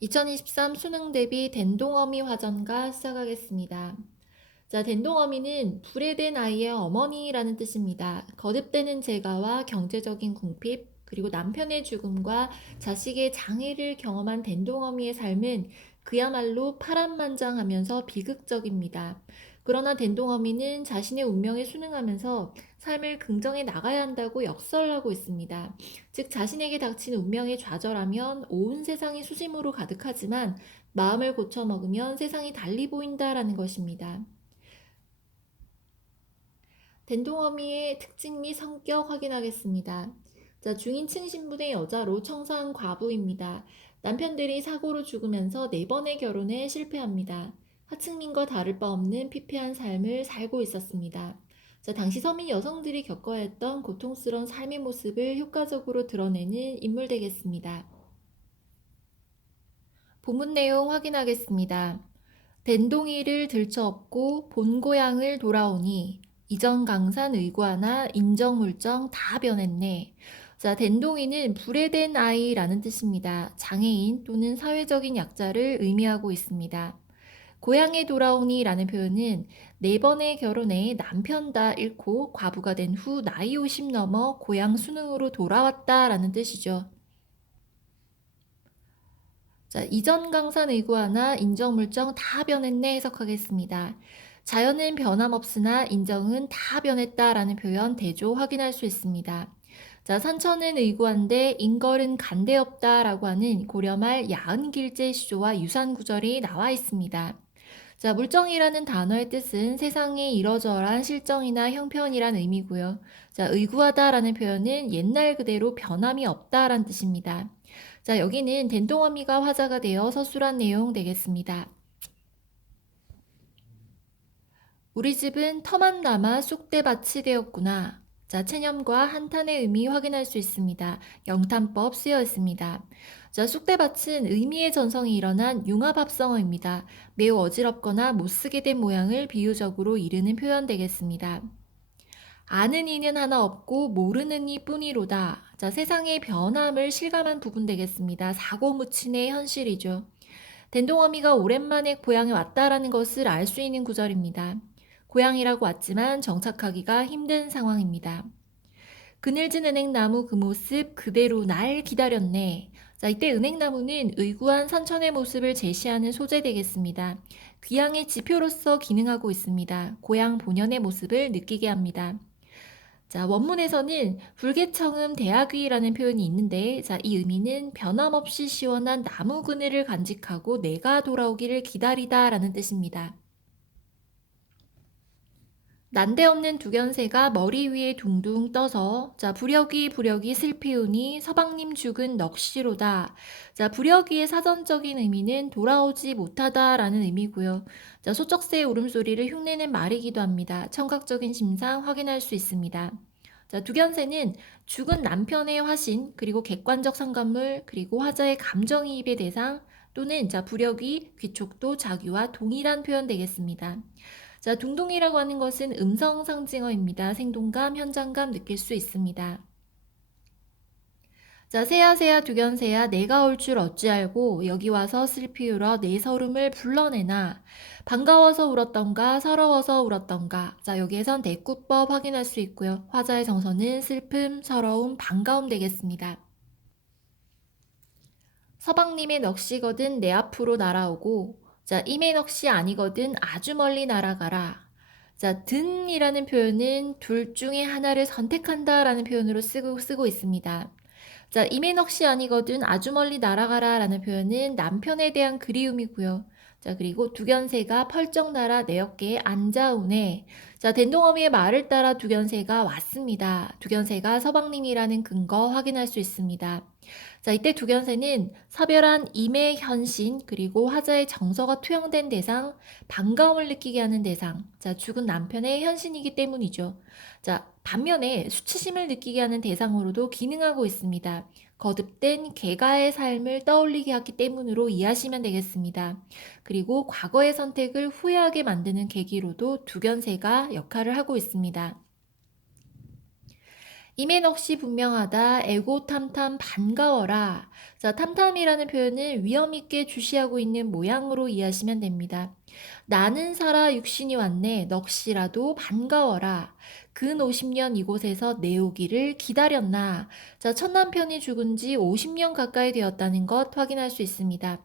2023 수능 대비 된동어미 화전가 시작하겠습니다. 자, 된동어미는 불에 댄 아이의 어머니라는 뜻입니다. 거듭되는 재가와 경제적인 궁핍, 그리고 남편의 죽음과 자식의 장애를 경험한 된동어미의 삶은 그야말로 파란만장하면서 비극적입니다. 그러나 된동어미는 자신의 운명에 순응하면서 삶을 긍정해 나가야 한다고 역설하고 있습니다. 즉, 자신에게 닥친 운명에 좌절하면 온 세상이 수심으로 가득하지만 마음을 고쳐먹으면 세상이 달리 보인다라는 것입니다. 된동어미의 특징 및 성격 확인하겠습니다. 자, 중인층 신분의 여자로 청소한 과부입니다. 남편들이 사고로 죽으면서 4번의 결혼에 실패합니다. 하층민과 다를 바 없는 피폐한 삶을 살고 있었습니다. 자, 당시 서민 여성들이 겪어야 했던 고통스러운 삶의 모습을 효과적으로 드러내는 인물 되겠습니다. 본문 내용 확인하겠습니다. 된동이를 들쳐업고 본고향을 돌아오니 이전 강산 의구하나 인정물정 다 변했네. 자, 된동이는 불에 댄 아이라는 뜻입니다. 장애인 또는 사회적인 약자를 의미하고 있습니다. 고향에 돌아오니라는 표현은 4번의 결혼에 남편 다 잃고 과부가 된 후 나이 50 넘어 고향 수능으로 돌아왔다라는 뜻이죠. 자, 이전 강산 의구하나 인정물정 다 변했네 해석하겠습니다. 자연은 변함없으나 인정은 다 변했다라는 표현 대조 확인할 수 있습니다. 자, 산천은 의구한데 인걸은 간대없다라고 하는 고려말 야은길제 시조와 유산 구절이 나와 있습니다. 자, 물정이라는 단어의 뜻은 세상의 이러저러한 실정이나 형편이란 의미고요. 자, 의구하다라는 표현은 옛날 그대로 변함이 없다란 뜻입니다. 자, 여기는 된동어미가 화자가 되어 서술한 내용 되겠습니다. 우리 집은 터만 남아 쑥대밭이 되었구나. 자, 체념과 한탄의 의미 확인할 수 있습니다. 영탄법 쓰여 있습니다. 자, 쑥대밭은 의미의 전성이 일어난 융합합성어입니다. 매우 어지럽거나 못쓰게 된 모양을 비유적으로 이르는 표현 되겠습니다. 아는 이는 하나 없고 모르는 이뿐이로다. 자, 세상의 변함을 실감한 부분 되겠습니다. 사고무친의 현실이죠. 된동어미가 오랜만에 고향에 왔다라는 것을 알 수 있는 구절입니다. 고향이라고 왔지만 정착하기가 힘든 상황입니다. 그늘진 은행나무 그 모습 그대로 날 기다렸네. 자, 이때 은행나무는 의구한 산천의 모습을 제시하는 소재 되겠습니다. 귀향의 지표로서 기능하고 있습니다. 고향 본연의 모습을 느끼게 합니다. 자, 원문에서는 불개청음 대하귀라는 표현이 있는데, 자, 이 의미는 변함없이 시원한 나무 그늘을 간직하고 내가 돌아오기를 기다리다라는 뜻입니다. 난데없는 두견새가 머리 위에 둥둥 떠서 자, 부력이 슬피우니 서방님 죽은 넋이로다. 자, 부력이의 사전적인 의미는 돌아오지 못하다라는 의미고요. 자, 소쩍새의 울음소리를 흉내낸 말이기도 합니다. 청각적인 심상 확인할 수 있습니다. 자, 두견새는 죽은 남편의 화신, 그리고 객관적 상관물, 그리고 화자의 감정이입의 대상 또는 자, 부력이 귀촉도 자기와 동일한 표현 되겠습니다. 자, 둥둥이라고 하는 것은 음성 상징어입니다. 생동감, 현장감 느낄 수 있습니다. 자, 새야 두견새야 내가 올 줄 어찌 알고 여기 와서 슬피 울어 내 서름을 불러내나. 반가워서 울었던가 서러워서 울었던가. 자, 여기에선 대꾸법 확인할 수 있고요. 화자의 정서는 슬픔, 서러움, 반가움 되겠습니다. 서방님의 넋이거든 내 앞으로 날아오고, 자, 임의 넋이 아니거든 아주 멀리 날아가라. 자, 든이라는 표현은 둘 중에 하나를 선택한다라는 표현으로 쓰고 있습니다. 자, 임의 넋이 아니거든 아주 멀리 날아가라 라는 표현은 남편에 대한 그리움이고요. 자, 그리고 두견새가 펄쩍 날아 내 어깨에 앉아오네. 자, 된동어미의 말을 따라 두견새가 왔습니다. 두견새가 서방님이라는 근거 확인할 수 있습니다. 자, 이때 두견새는 사별한 임의 현신, 그리고 화자의 정서가 투영된 대상, 반가움을 느끼게 하는 대상, 자, 죽은 남편의 현신이기 때문이죠. 자, 반면에 수치심을 느끼게 하는 대상으로도 기능하고 있습니다. 거듭된 개가의 삶을 떠올리게 하기 때문으로 이해하시면 되겠습니다. 그리고 과거의 선택을 후회하게 만드는 계기로도 두견새가 역할을 하고 있습니다. 이면 없이 분명하다. 애고탐탐 반가워라. 자, 탐탐이라는 표현은 위험 있게 주시하고 있는 모양으로 이해하시면 됩니다. 나는 살아 육신이 왔네. 넋이라도 반가워라. 근 50년 이곳에서 내 오기를 기다렸나. 자, 첫 남편이 죽은 지 50년 가까이 되었다는 것 확인할 수 있습니다.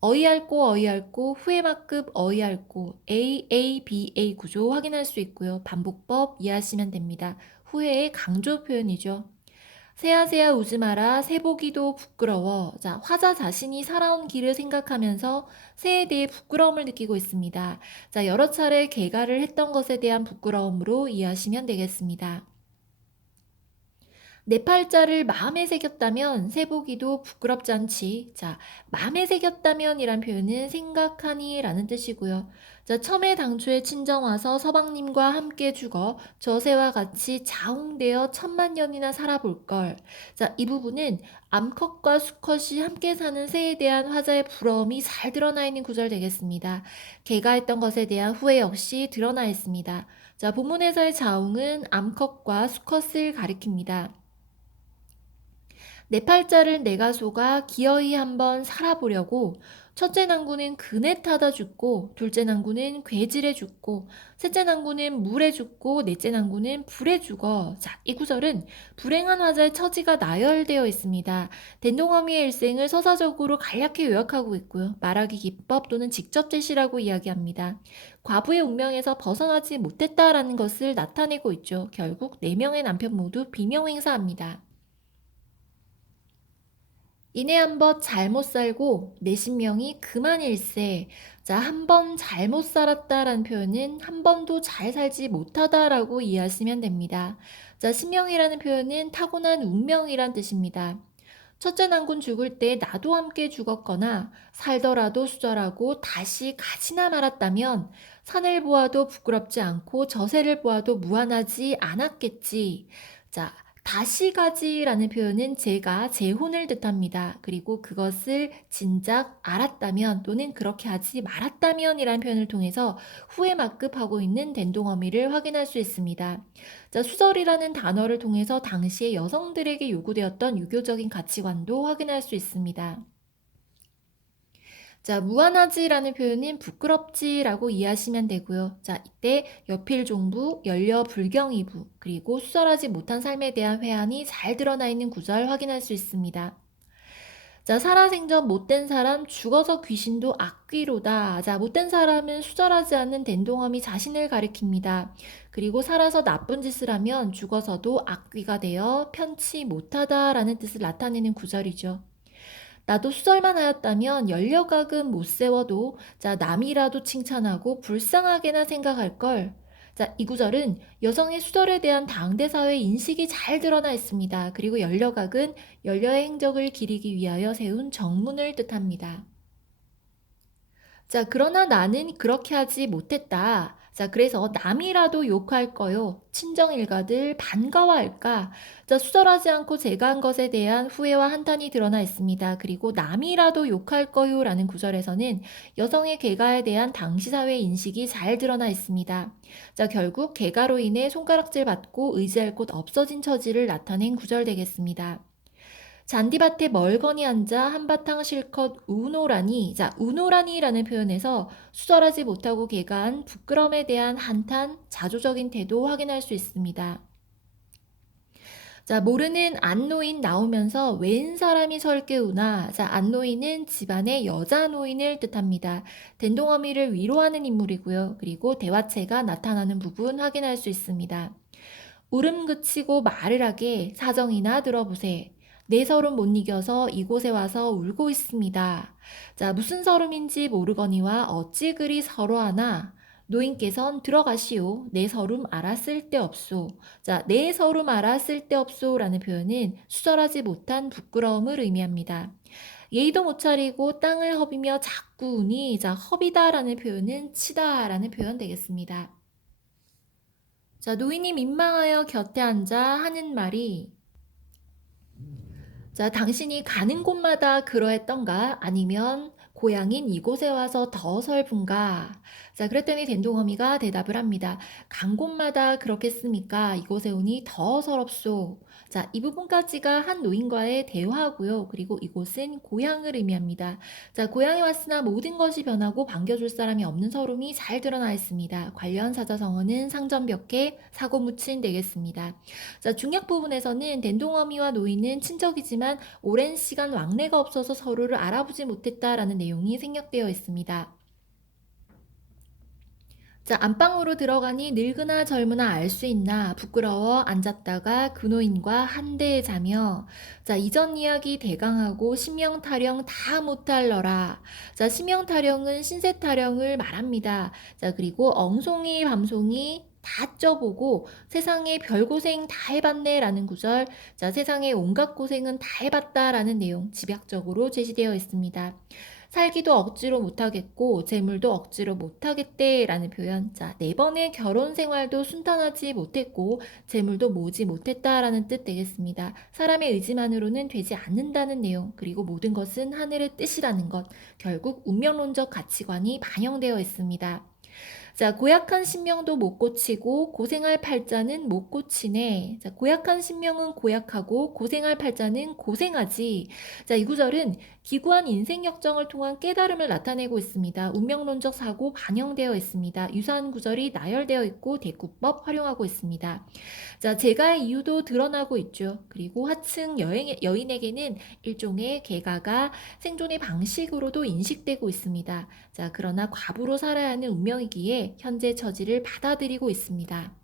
어이할고 어이할고 후회막급 어이할고 AABA 구조 확인할 수 있고요. 반복법 이해하시면 됩니다. 후회의 강조 표현이죠. 새야새야 우지 마라 새보기도 부끄러워. 자, 화자 자신이 살아온 길을 생각하면서 새에 대해 부끄러움을 느끼고 있습니다. 자, 여러 차례 개가를 했던 것에 대한 부끄러움으로 이해하시면 되겠습니다. 내 팔자를 마음에 새겼다면 세보기도 부끄럽지 않지. 자, 마음에 새겼다면 이란 표현은 생각하니 라는 뜻이고요. 자, 첨예 당초에 친정 와서 서방님과 함께 죽어 저새와 같이 자웅되어 천만 년이나 살아볼 걸. 자, 이 부분은 암컷과 수컷이 함께 사는 새에 대한 화자의 부러움이 잘 드러나 있는 구절 되겠습니다. 개가 했던 것에 대한 후회 역시 드러나 있습니다. 자, 본문에서의 자웅은 암컷과 수컷을 가리킵니다. 내 팔자를 내가 속아 기어이 한번 살아보려고 첫째 난구는 그네 타다 죽고 둘째 난구는 괴질에 죽고 셋째 난구는 물에 죽고 넷째 난구는 불에 죽어. 자, 이 구절은 불행한 화자의 처지가 나열되어 있습니다. 된동어미의 일생을 서사적으로 간략히 요약하고 있고요. 말하기 기법 또는 직접 제시라고 이야기합니다. 과부의 운명에서 벗어나지 못했다라는 것을 나타내고 있죠. 결국 4명의 남편 모두 비명행사합니다. 이내 한 번 잘못 살고 내 신명이 그만일세. 자, 한 번 잘못 살았다라는 표현은 한 번도 잘 살지 못하다라고 이해하시면 됩니다. 자, 신명이라는 표현은 타고난 운명이란 뜻입니다. 첫째 난군 죽을 때 나도 함께 죽었거나 살더라도 수절하고 다시 가지나 말았다면 산을 보아도 부끄럽지 않고 저새를 보아도 무한하지 않았겠지. 자, 다시 가지라는 표현은 제가 재혼을 뜻합니다. 그리고 그것을 진작 알았다면 또는 그렇게 하지 말았다면이라는 표현을 통해서 후에 막급하고 있는 된동어미를 확인할 수 있습니다. 자, 수절이라는 단어를 통해서 당시의 여성들에게 요구되었던 유교적인 가치관도 확인할 수 있습니다. 자, 무한하지라는 표현은 부끄럽지라고 이해하시면 되고요. 자, 이때 여필종부, 연려불경이부, 그리고 수절하지 못한 삶에 대한 회한이 잘 드러나 있는 구절 확인할 수 있습니다. 자, 살아생전 못된 사람 죽어서 귀신도 악귀로다. 자, 못된 사람은 수절하지 않는 된동엄이 자신을 가리킵니다. 그리고 살아서 나쁜 짓을 하면 죽어서도 악귀가 되어 편치 못하다라는 뜻을 나타내는 구절이죠. 나도 수절만 하였다면 열려각은 못 세워도 자, 남이라도 칭찬하고 불쌍하게나 생각할 걸. 자, 이 구절은 여성의 수절에 대한 당대 사회 인식이 잘 드러나 있습니다. 그리고 열려각은 열려의 행적을 기리기 위하여 세운 정문을 뜻합니다. 자, 그러나 나는 그렇게 하지 못했다. 자, 그래서 남이라도 욕할 거요. 친정일가들 반가워할까? 자, 수절하지 않고 제가 한 것에 대한 후회와 한탄이 드러나 있습니다. 그리고 남이라도 욕할 거요 라는 구절에서는 여성의 개가에 대한 당시 사회 인식이 잘 드러나 있습니다. 자, 결국 개가로 인해 손가락질 받고 의지할 곳 없어진 처지를 나타낸 구절 되겠습니다. 잔디밭에 멀거니 앉아 한바탕 실컷 우노라니. 자, 우노라니라는 표현에서 수절하지 못하고 개가한 부끄럼에 대한 한탄, 자조적인 태도 확인할 수 있습니다. 자, 모르는 안노인 나오면서 웬 사람이 설계우나. 자, 안노인은 집안의 여자 노인을 뜻합니다. 된동어미를 위로하는 인물이고요. 그리고 대화체가 나타나는 부분 확인할 수 있습니다. 울음 그치고 말을 하게 사정이나 들어보세. 내 서름 못 이겨서 이곳에 와서 울고 있습니다. 자, 무슨 서름인지 모르거니와 어찌 그리 서러하나. 노인께선 들어가시오. 내 서름 알았을 때 없소. 자, 내 서름 알았을 때 없소라는 표현은 수절하지 못한 부끄러움을 의미합니다. 예의도 못 차리고 땅을 허비며 자꾸 우니. 자, 허비다라는 표현은 치다라는 표현 되겠습니다. 자, 노인이 민망하여 곁에 앉아 하는 말이 자, 당신이 가는 곳마다 그러했던가? 아니면 고향인 이곳에 와서 더 설픈가? 자, 그랬더니 된동어미가 대답을 합니다. 간 곳마다 그렇겠습니까? 이곳에 오니 더 서럽소. 자, 이 부분까지가 한 노인과의 대화고요. 그리고 이곳은 고향을 의미합니다. 자, 고향에 왔으나 모든 것이 변하고 반겨줄 사람이 없는 서름이 잘 드러나 있습니다. 관련 사자성어는 상점벽해, 사고무친 되겠습니다. 자, 중약 부분에서는 된동어미와 노인은 친척이지만 오랜 시간 왕래가 없어서 서로를 알아보지 못했다라는 내용이 생략되어 있습니다. 자, 안방으로 들어가니 늙으나 젊으나 알 수 있나 부끄러워 앉았다가 그 노인과 한대에 자며 자, 이전 이야기 대강하고 신명타령 다 못할러라. 자, 신명타령은 신세타령을 말합니다. 자, 그리고 엉송이 밤송이 다 쪄보고 세상에 별고생 다 해봤네 라는 구절, 자, 세상에 온갖 고생은 다 해봤다 라는 내용 집약적으로 제시되어 있습니다. 살기도 억지로 못하겠고 재물도 억지로 못하겠대 라는 표현. 자, 네 번의 결혼 생활도 순탄하지 못했고 재물도 모으지 못했다라는 뜻 되겠습니다. 사람의 의지만으로는 되지 않는다는 내용, 그리고 모든 것은 하늘의 뜻이라는 것, 결국 운명론적 가치관이 반영되어 있습니다. 자, 고약한 신명도 못 고치고 고생할 팔자는 못 고치네. 자, 고약한 신명은 고약하고 고생할 팔자는 고생하지. 자, 이 구절은 기구한 인생 역정을 통한 깨달음을 나타내고 있습니다. 운명론적 사고 반영되어 있습니다. 유사한 구절이 나열되어 있고 대구법 활용하고 있습니다. 자, 재가의 이유도 드러나고 있죠. 그리고 하층 여인에게는 일종의 계가가 생존의 방식으로도 인식되고 있습니다. 자, 그러나 과부로 살아야 하는 운명이기에 현재 처지를 받아들이고 있습니다.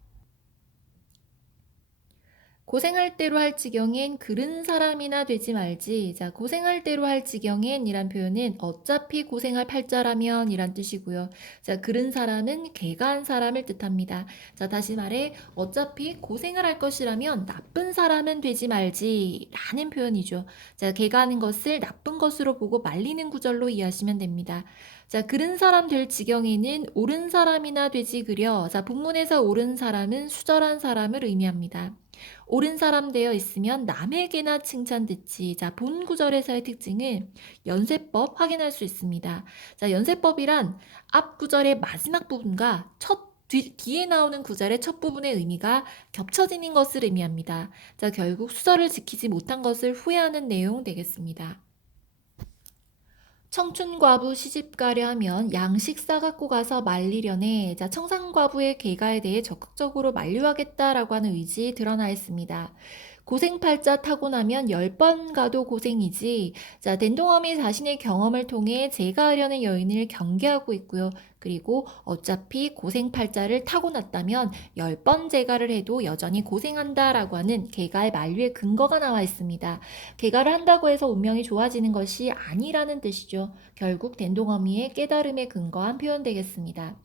고생할 대로 할 지경엔 그른 사람이나 되지 말지. 자, 고생할 대로 할 지경엔 이란 표현은 어차피 고생할 팔자라면 이란 뜻이고요. 자, 그른 사람은 개가한 사람을 뜻합니다. 자, 다시 말해 어차피 고생을 할 것이라면 나쁜 사람은 되지 말지 라는 표현이죠. 자, 개가하는 것을 나쁜 것으로 보고 말리는 구절로 이해하시면 됩니다. 자, 그른 사람 될 지경에는 옳은 사람이나 되지 그려. 자, 본문에서 옳은 사람은 수절한 사람을 의미합니다. 옳은 사람 되어 있으면 남에게나 칭찬 듣지. 자, 본 구절에서의 특징은 연쇄법 확인할 수 있습니다. 자, 연쇄법이란 앞 구절의 마지막 부분과 뒤에 나오는 구절의 첫 부분의 의미가 겹쳐지는 것을 의미합니다. 자, 결국 수절을 지키지 못한 것을 후회하는 내용 되겠습니다. 청춘과부 시집가려 하면 양식 싸갖고 가서 말리려네. 자, 청산과부의 계가에 대해 적극적으로 만류하겠다라고 하는 의지 드러나 있습니다. 고생팔자 타고 나면 10번 가도 고생이지. 자, 된동엄이 자신의 경험을 통해 제가하려는 여인을 경계하고 있고요. 그리고 어차피 고생팔자를 타고났다면 10번 제가를 해도 여전히 고생한다라고 하는 계가의 만류의 근거가 나와 있습니다. 계가를 한다고 해서 운명이 좋아지는 것이 아니라는 뜻이죠. 결국 된동어미의 깨달음에 근거한 표현 되겠습니다.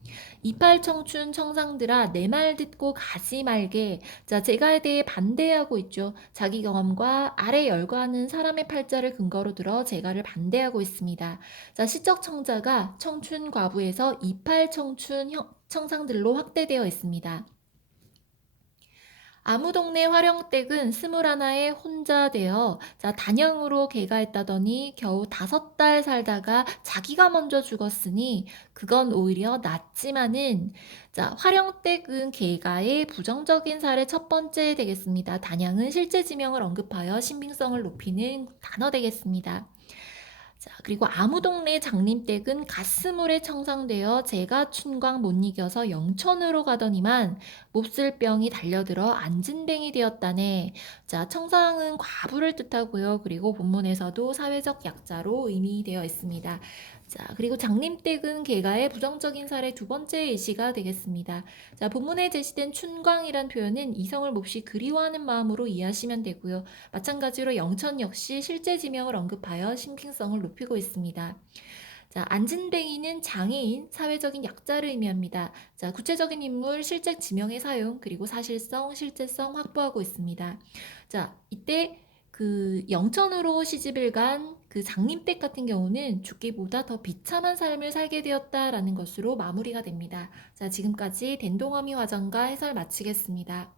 이팔 청춘 청상들아 내 말 듣고 가지 말게. 자, 제가에 대해 반대하고 있죠. 자기 경험과 아래 열거하는 사람의 팔자를 근거로 들어 제가를 반대하고 있습니다. 자, 시적 청자가 청춘 과부에서 이팔 청춘 청상들로 확대되어 있습니다. 아무 동네 화령댁은 21에 혼자 되어 자, 단양으로 개가했다더니 겨우 5달 살다가 자기가 먼저 죽었으니 그건 오히려 낫지만은 자, 화령댁은 개가의 부정적인 사례 첫 번째 되겠습니다. 단양은 실제 지명을 언급하여 신빙성을 높이는 단어 되겠습니다. 자, 그리고 아무 동네 장림댁은 가스물에 청상되어 제가 춘광 못 이겨서 영천으로 가더니만 몹쓸 병이 달려들어 안진뱅이 되었다네. 자, 청상은 과부를 뜻하고요. 그리고 본문에서도 사회적 약자로 의미되어 있습니다. 자, 그리고 장림댁은 개가의 부정적인 사례 두 번째 예시가 되겠습니다. 자, 본문에 제시된 춘광이란 표현은 이성을 몹시 그리워하는 마음으로 이해하시면 되고요. 마찬가지로 영천 역시 실제 지명을 언급하여 신빙성을 높이고 있습니다. 자, 안진뱅이는 장애인, 사회적인 약자를 의미합니다. 자, 구체적인 인물, 실제 지명의 사용, 그리고 사실성, 실제성 확보하고 있습니다. 자, 이때 그 영천으로 시집을 간 그 장림댁 같은 경우는 죽기보다 더 비참한 삶을 살게 되었다라는 것으로 마무리가 됩니다. 자, 지금까지 된동어미 화전가 해설 마치겠습니다.